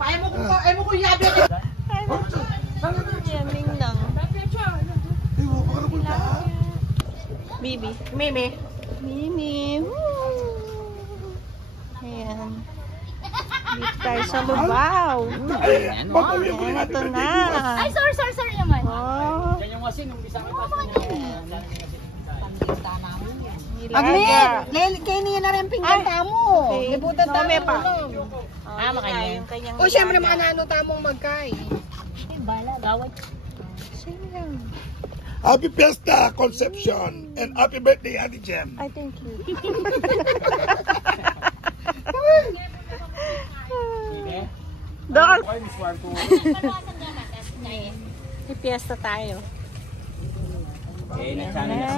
Ay mo ko yabi. Yan lang. Bibi. Mimi. Mimi. Ayan. Dito tayo sa Lubao. Ayan, ito na. Ay, sorry naman. Oh. Yan yung kasi nung isang ipas Aglit! Kaya niya na rin pinggan tamo. Libutan tamo pa. Makanya. O siyempre mga nano tamong magkay. Ay, bala, gawad. Sino yan? Happy Fiesta Conception and happy birthday, Ate Jem. Ay, thank you. Dol! May piyesta tayo. Ayan,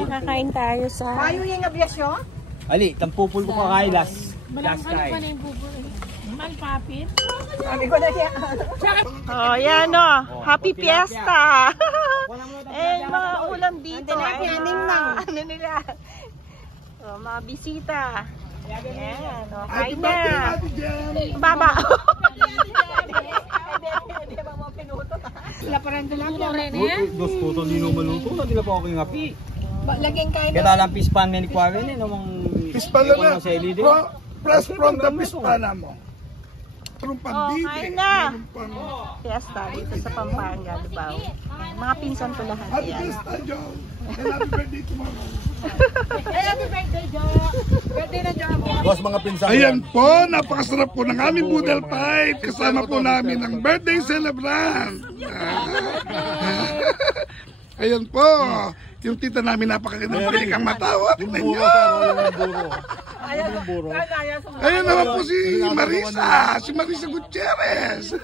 kakain tayo sa... Payo yung abyasyon? Ali, tampupul ko kakailas. Last time. Sabi ko na siya. Oh, yan o. Happy Fiesta! Eh, mga ulam dito. Ano nila? Oh, mga bisita. Ayan, o. Kain na. Baba. Laparan lang. Dos puto nino maluto na nila pa ako yung api. Lagyan kain. Kaya lang pispan ni Kuwawe ni namang Pispan na. Plus from the pispan mo. Oh, kain na. Fiesta dito sa Pampanga, Lubao. Mga pinsan ko lahat. Happy Yan. Fiesta, Joe. And happy birthday tomorrow. Happy birthday, Joe. Birthday na, Joe. Boss, mga pinsan. Ayan po, napakasarap po ng aming boodle fight. Kasama po namin ang birthday celebrant. Ayan po, yung tita namin napakagandang piling ang matawa. Tingnan nyo. Ayan naman po si Marisa Gutierrez.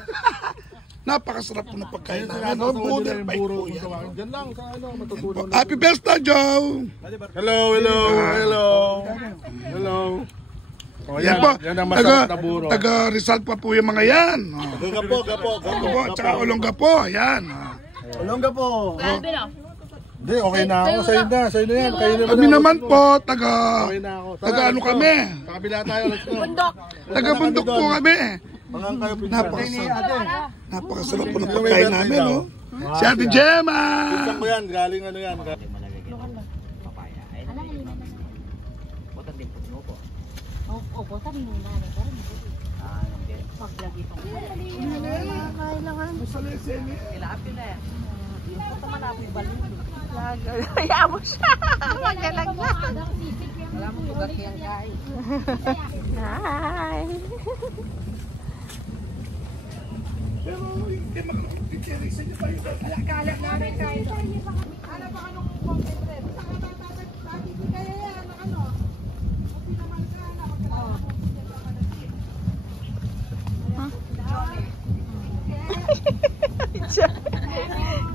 Napakasarap po ng pagkain namin. Boodle fight po yan. Happy Fiesta, Joe. Hello. Yan po, yan ang masarap na buro. taga Rizal pa po yung mga yan. Gapo. Tsaka Olonga po, yan. Olongga po. Hindi, okay na ako. Sa'yo na yan. Kayo naman. Kami naman po, taga ano kami? Sa kabila tayo. Bundok. Taga bundok po kami. Mga kayo pinsan. Napakasarap po ng pagkain namin, no? Si Ate Gemma! Pinsan ko yan. Galing ano yan. Opo, sabi mo na. Paglagi pa. Kailangan. Ilapin na yan. Ito man ako yung balon. Kaya mo siya. Magalang na. Wala mo tugat yan, guys. Hi. Pero hindi makakapagpipili sa inyo tayo. Kala namin kain. Ano ba anong concentrate? Saka tatati kaya yan. Ano? Kasi naman ka na.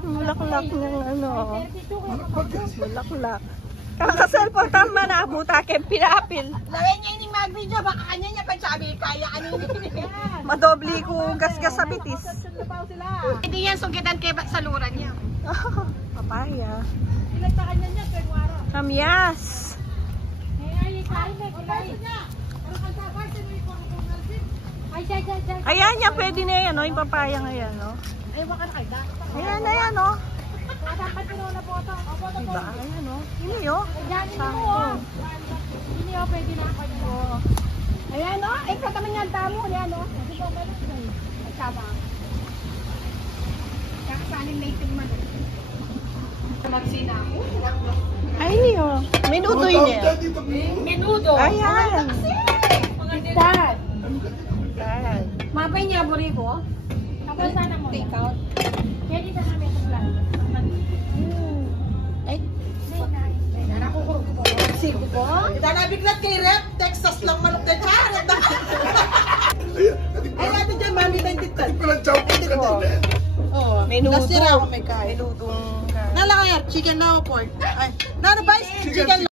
Bulaklak ng ano. Bulaklak. Kakaselfon tama na abuta kay pinapil. Lawin niya yung mag-video. Baka kanya niya pa sabi. Kaya ano yun. Madobli ko gasgas sa bitis. Hindi yan sugitan kay saluran niya. Papaya. Ilang ta kanya niya. Kamyas. Ayan niya, pwede na yan, no? Yung papaya ngayon, no? Ay, waka na kayo. Ayan, no? Dapat ko na po ito. Diba? Ayan, no? Ini, oh. Ayan, ini o. Pwede na ako nyo. Ayan, no? Ay, kataman niya ang tamo. Ayan, no? Hindi ko meron siya. Ay, tama. Kakasanin native man. Magsina ako. Ay, ini, oh. Minuto yun niya. Menudo. Ayan. Dad. Ayan. Mapay niya, Burigo. Tapos sana mo. Take out. Kaya dito namin ito plan. Ay. Nakukurog ko. Sigo ko? Danabiglat kay Rep. Texas lang manok na charot. Ay, natin dyan, mami tayong titan. Hindi ko lang chow po kanina. Oo. Menudo. Nasira ako may kain. Menudong. Nalakayar, chicken na o pork. Ay, narabay, chicken